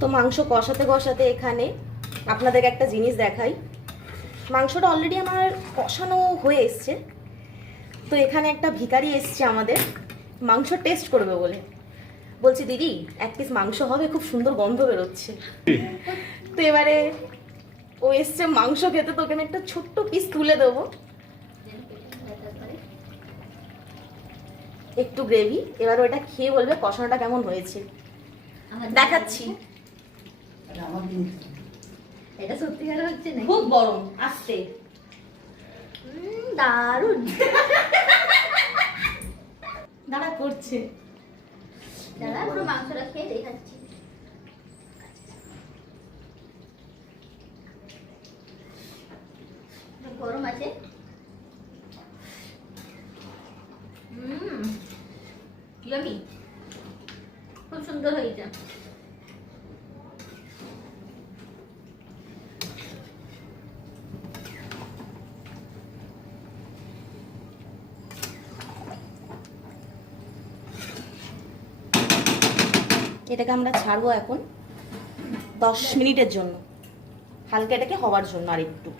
তো মাংস কষাতে কষাতে এখানে আপনাদেরকে একটা জিনিস দেখাই। মাংসটা অলরেডি আমার কষানো হয়ে এসছে। তো এখানে একটা ভিখারি এসছে আমাদের মাংস টেস্ট করবে বলে। বলছি দিদি 1 পিস মাংস হবে, খুব সুন্দর গন্ধ বেরোচ্ছে। তো এবারে ও এসছে মাংস খেতে, তো ওখানে একটা ছোট্ট পিস তুলে দেবো, একটু গ্রেভি। এবার ওটা খেয়ে বলবে কষানোটা কেমন হয়েছে। দেখাচ্ছি। এটা সত্যিকার হচ্ছে না, খুব গরম আসছে, দারুণ। দাঁড়া করছে। দাঁড়া পুরো মাংসটা খেয়ে দেখাচ্ছি। গরম আছে। ইয়ামি, খুব সুন্দর হয়েছে। এটাকে আমরা ছাড়বো এখন 10 মিনিটের জন্য, হালকা এটাকে হওয়ার জন্য আর একটু।